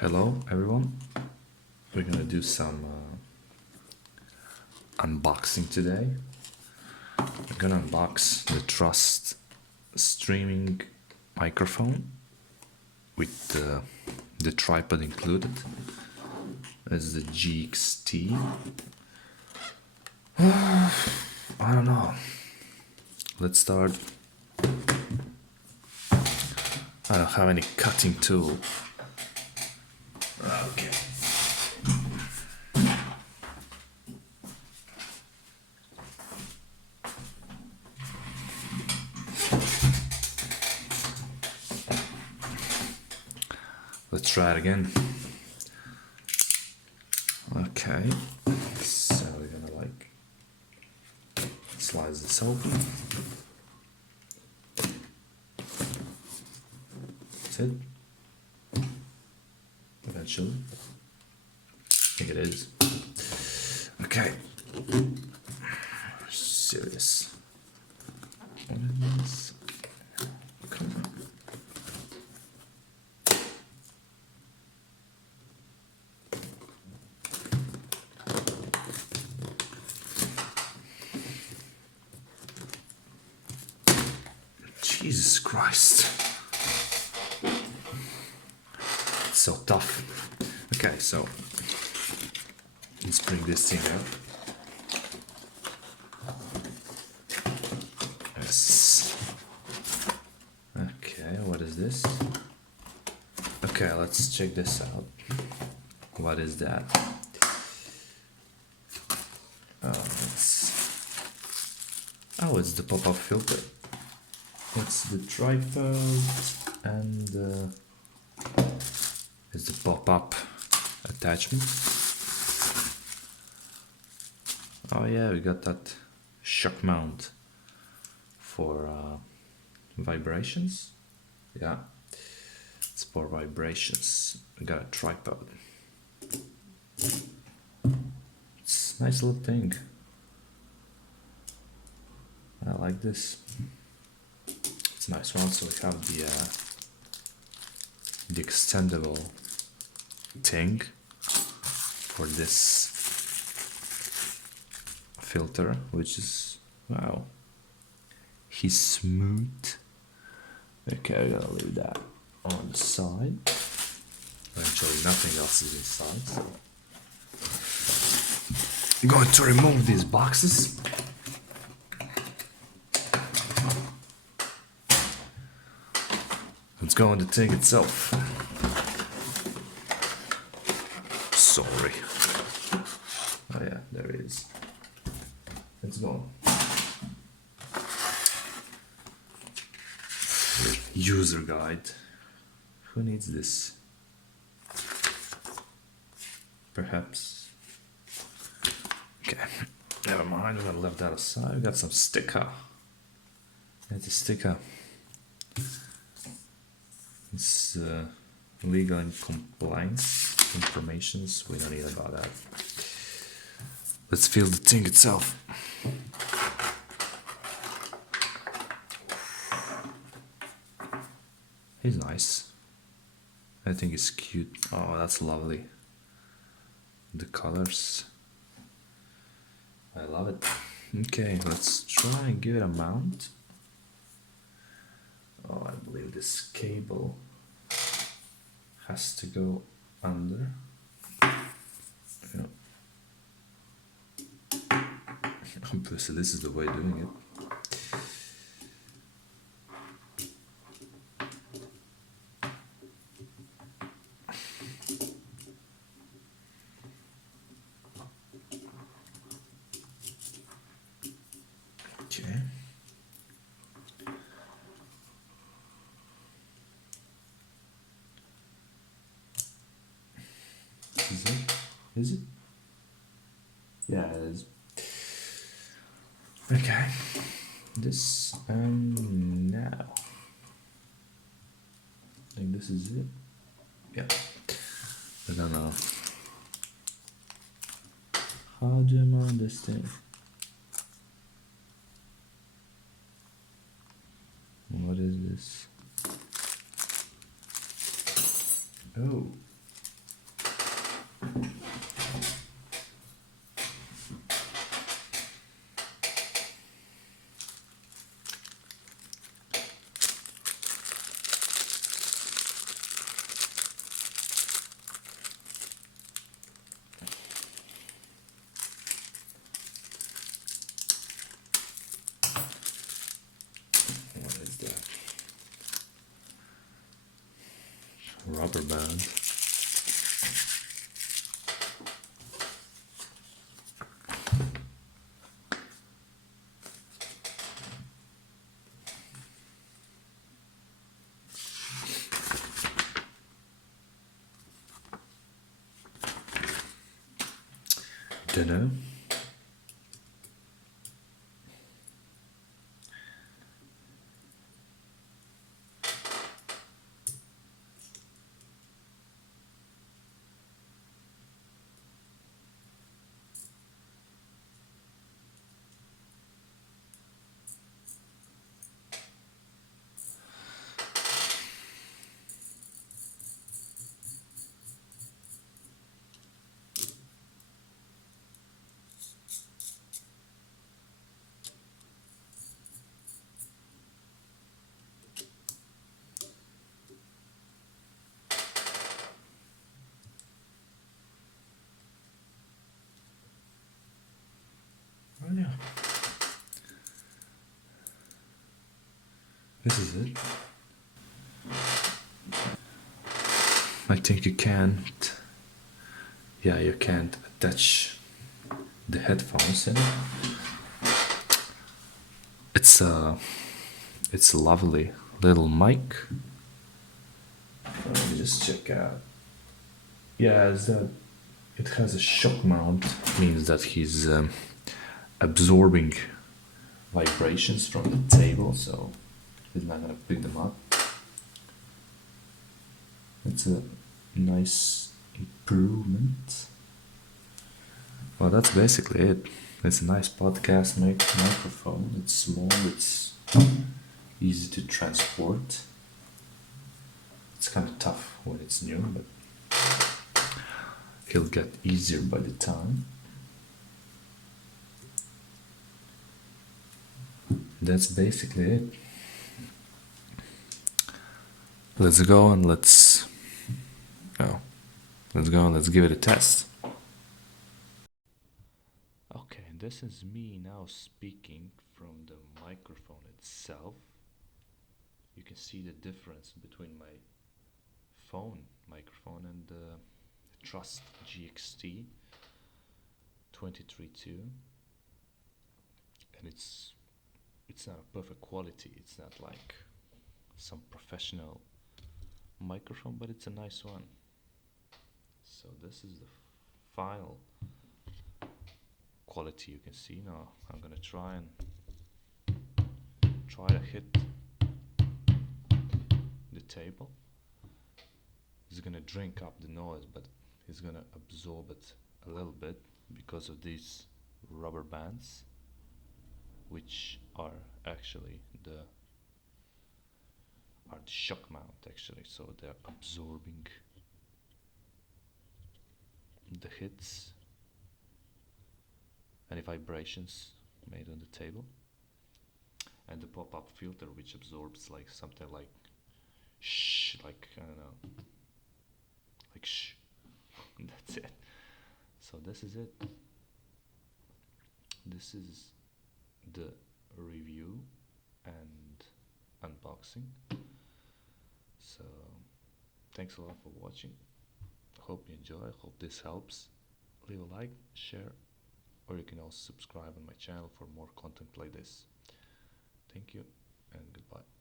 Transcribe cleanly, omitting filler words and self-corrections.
Hello everyone, we're gonna do some unboxing today. We're gonna unbox the Trust streaming microphone with the tripod included. That's the GXT. I don't know. Let's start. I don't have any cutting tool. Okay. Let's try it again. Okay. So we're gonna like slice this open. That's it. Eventually. I think it is. Okay. Serious. What is this? Come on. Jesus Christ. It's so tough. Okay, so let's bring this thing out. Yes. Okay, what is this? Okay, let's check this out. What is that? It's the pop-up filter. It's the tripod and it's the pop-up attachment. Oh yeah, we got that shock mount for vibrations. Yeah, it's for vibrations. We got a tripod. It's a nice little thing. I like this. It's a nice one. So we have the extendable thing for this filter, which is, wow, he's smooth. Okay, I'm gonna leave that on the side. Eventually nothing else is inside, so I'm going to remove these boxes. Let's go on the thing itself. Sorry. Oh yeah, there it is. Let's go. User guide. Who needs this? Perhaps. Okay, never mind. We're gonna leave that aside. We got some sticker. It's a sticker. It's legal and compliance informations. We don't need about that. Let's feel the thing itself. He's nice. I think it's cute. Oh, that's lovely. The colors. I love it. Okay, let's try and give it a mount. Oh, I believe this cable has to go under. Yeah. Obviously, this is the way of doing it. Okay. Is it? Yeah, it is. Okay. This now. I think this is it. Yeah. I don't know. How do I mount this thing? What is this? Oh. rubber band. Dunno. Oh yeah. This is it. I think you can't. Yeah, you can't attach the headphones in. It's a lovely little mic. Let me just check out. Yeah, it has a shock mount. Means that he's absorbing vibrations from the table, so he's not gonna pick them up. It's a nice improvement. Well, that's basically it. It's a nice podcast microphone. It's small, it's easy to transport. It's kind of tough when it's new, but it'll get easier by the time. That's basically it. Let's go and let's give it a test. Okay, this is me now speaking from the microphone itself. You can see the difference between my phone microphone and the Trust GXT 232, and it's not a perfect quality. It's not like some professional microphone, but it's a nice one. So this is the final quality you can see. Now I'm gonna try to hit the table. It's gonna drink up the noise, but it's gonna absorb it a little bit because of these rubber bands, which are actually the shock mount actually, so they're absorbing the hits and the vibrations made on the table, and the pop-up filter, which absorbs like something like shh, like I don't know, like shh. That's it. So this is it. This is the review and unboxing. So thanks a lot for watching. Hope you enjoy. Hope this helps. Leave a like, share, or you can also subscribe on my channel for more content like this. Thank you and goodbye.